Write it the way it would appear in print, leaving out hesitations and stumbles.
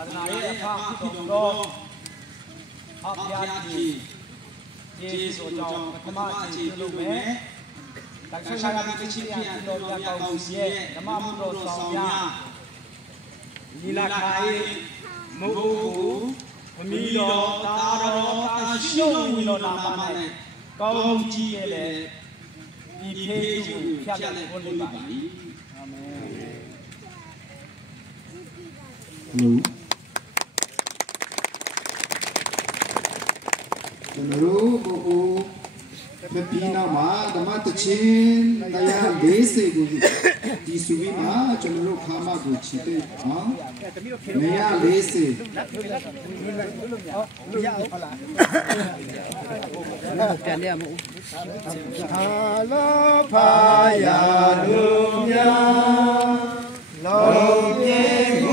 သာသနာရဲ့အဖဖြစ်တော်ဟောဖျားကြီးကျေးဇူးတော်ပထမအခြေပြုမယ်တက္ကသိုလ်ကချင်းပြန်တော်ပြကောင်းစီရဲ့ဓမ္မမှုတော်ဆောင်များညီလာခိုင်မုတ်ဘူးအမီတော်တာတော်တာရှိတော်မူတော်နာမ၌ကောင်းကြီးရဲ့လေဒီဖေးကိုဖြတ်လက်ပေါ်နေပါ၏အာမင်ကျွန်တော်တို့ကိုမပြီးတော့မှဓမ္မတချင်းတရား40ကိုဒီစုပြီးမှကျွန်တော်တို့ခါမကိုချစ်တဲ့နော်140ပြန်ရမို့ဟာလောဖာယာလူများလုံးပြေ